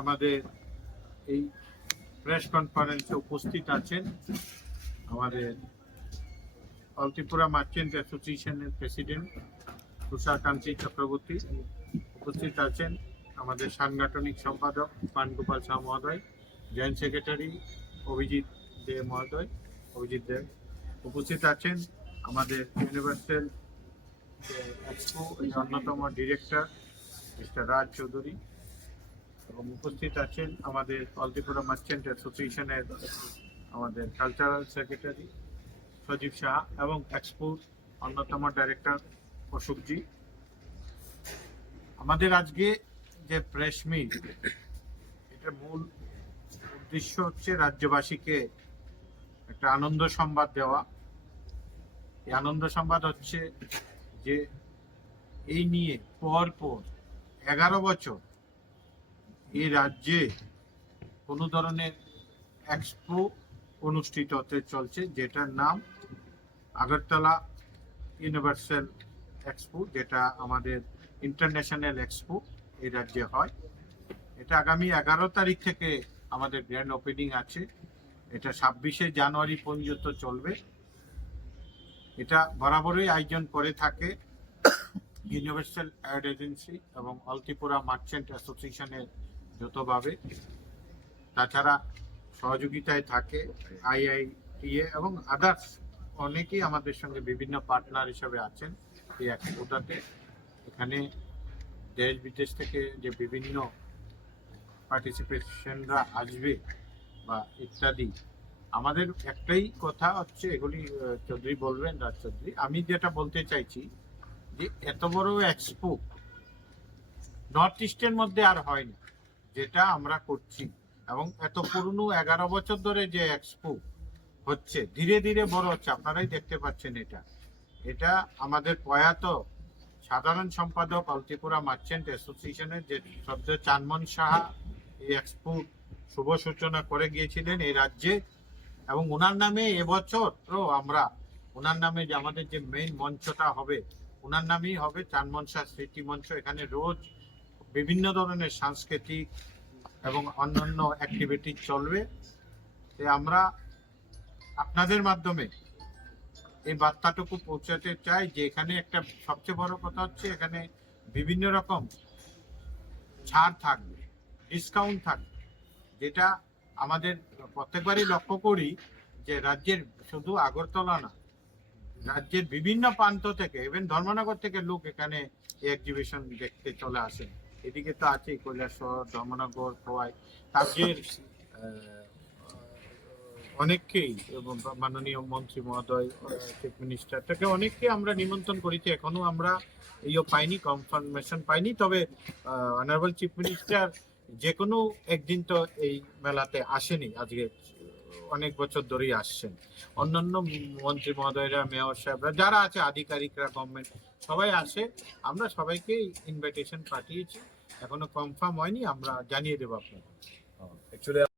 আমাদের এই প্রেস কনফারেন্সে উপস্থিত আছেন আমাদের অল-ত্রিপুরা মার্চেন্ট অ্যাসোসিয়েশনের প্রেসিডেন্ট তুষারকান্তি চক্রবর্তী, উপস্থিত আছেন আমাদের সাংগঠনিক সম্পাদক পানগোপাল শাহ মহোদয়, জয়েন্ট সেক্রেটারি অভিজিৎ দেব, উপস্থিত আছেন আমাদের ইউনিভার্সাল এক্সপো অন্যতম ডিরেক্টর মিস্টার রাজ চৌধুরী, এবং উপস্থিত আছেন আমাদের অল-ত্রিপুরা মার্চেন্ট অ্যাসোসিয়েশনের আমাদের কালচারাল সেক্রেটারি সজীব সাহা এবং এক্সপোর অন্যতম ডাইরেক্টর অশোকজি। আমাদের আজকে যে প্রেস মিট, এটার মূল উদ্দেশ্য হচ্ছে রাজ্যবাসীকে একটা আনন্দ সংবাদ দেওয়া। এই আনন্দ সংবাদ হচ্ছে যে এই নিয়ে পর 11 বছর এই রাজ্যে কোনো ধরনের এক্সপো অনুষ্ঠিত হতে চলছে, যেটার নাম আগরতলা ইউনিভার্সাল এক্সপো, যেটা আমাদের ইন্টারন্যাশনাল এক্সপো এই রাজ্যে হয়। এটা আগামী 11 তারিখ থেকে আমাদের গ্র্যান্ড ওপেনিং আছে। এটা 26শে জানুয়ারি পর্যন্ত চলবে। এটা বরাবরই আয়োজন করে থাকে ইউনিভার্সাল অ্যাড এজেন্সি এবং অল-ত্রিপুরা মার্চেন্ট অ্যাসোসিয়েশনের যৌথভাবে। তাছাড়া সহযোগিতায় থাকে IITA এবং আদার্স অনেকেই আমাদের সঙ্গে বিভিন্ন পার্টনার হিসেবে আছেন এই এক্সপোটাতে। এখানে দেশ বিদেশ থেকে যে বিভিন্ন পার্টিসিপেশনরা আসবে বা ইত্যাদি। আমাদের একটাই কথা হচ্ছে, এগুলি চৌধুরী বলবেন, রাজ চৌধুরী, আমি যেটা বলতে চাইছি যে এত বড় এক্সপো নর্থ ইস্টের মধ্যে আর হয় না যেটা আমরা করছি, এবং এত পুরনো 11 বছর ধরে যে এক্সপো হচ্ছে, ধীরে ধীরে বড় হচ্ছে, আপনারাই দেখতে পাচ্ছেন। এটা আমাদের প্রয়াত সাধারণ সম্পাদক অল-ত্রিপুরা মার্চেন্ট অ্যাসোসিয়েশনের যে শব্দ চানমন সাহা এই এক্সপো শুভ সূচনা করে গিয়েছিলেন এই রাজ্যে, এবং ওনার নামে এবছরও আমরা ওনার নামে যে আমাদের যে মেইন মঞ্চটা হবে ওনার নামেই হবে, চানমন শাহ স্মৃতি মঞ্চ। এখানে রোজ বিভিন্ন ধরনের সাংস্কৃতিক এবং অন্যান্য অ্যাক্টিভিটি চলবে। আমরা আপনাদের মাধ্যমে এই বার্তাটুকু পৌঁছাতে চাই যে এখানে একটা সবচেয়ে বড় কথা হচ্ছে এখানে বিভিন্ন রকম ছাড় থাকবে, ডিসকাউন্ট থাকবে, যেটা আমাদের প্রত্যেকবারই লক্ষ্য করি যে রাজ্যের শুধু আগরতলা না, রাজ্যের বিভিন্ন প্রান্ত থেকে, ইভেন ধর্মনগর থেকে লোক এখানে এই এক্সিবিশন দেখতে চলে আসেন। এদিকে তো আছেই কৈলাসহর, ধর্মনগর, খোয়াই, রাজ্যের অনেককেই, এবং মাননীয় মন্ত্রী মহোদয়, চিফ মিনিস্টার থেকে অনেককে আমরা নিমন্ত্রণ করেছি। এখনো আমরা এইও পাইনি, কনফার্মেশন পাইনি, তবে অনারেবল চিফ মিনিস্টার যে কোনো একদিন তো এই মেলাতে আসেনি, আজকে অনেক বছর ধরেই আসছেন। অন্যান্য মন্ত্রী মহোদয়রা, মেয়র সাহেবরা যারা আছে, আধিকারিকরা, গভর্নমেন্ট সবাই আসে। আমরা সবাইকে ইনভাইটেশন পাঠিয়েছি, এখনো কনফার্ম হয়নি, আমরা জানিয়ে দেবো আপনাকে।